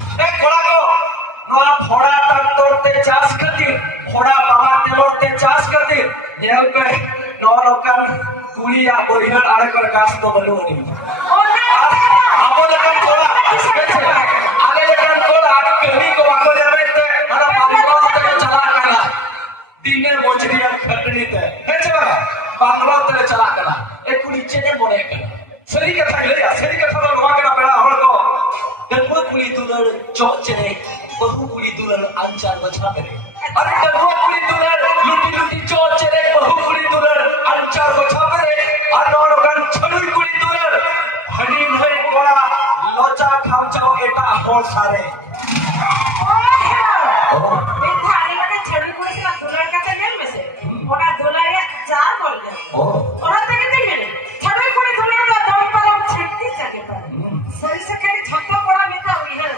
ए कोड़ा को नवा फोड़ा ट्रैक्टर ते चाष करती फोड़ा पावर टेलर ते चाष करती नेल पे नवा लोकन कुली या बोरिहर आरे कर कास तो बलु नहीं आपो लेकर कोड़ा आगे लेकर कोड़ा कहीं को आपको जावे ते हरा पागलो ते चला करा दिने मोचरिया खटड़ी ते है चला पागलो ते चला करा ए कुली चेने बोले करा सही कथा ले सही कथा तो नवा करा बेड़ा हमर को गणपत कुली दुलर चोचरे बहु कुली दुलर अंचार बचा करे अरे गणपत कुली दुलर लुटी लुटी चोचरे बहु कुली दुलर अंचार बचा करे और नौरगन छलुई कुली दुलर हनी भई कोड़ा लोचा खामचाओ एटा हो सारे थाली का छलुई कुली से दुलर का चल में से कोड़ा दुलर या चार बोल गया और तक नहीं मिले छलुई कुली दुलर का दम पर हम छिटती सके पर सही से कहीं छत्ता कोड़ा में था हुई है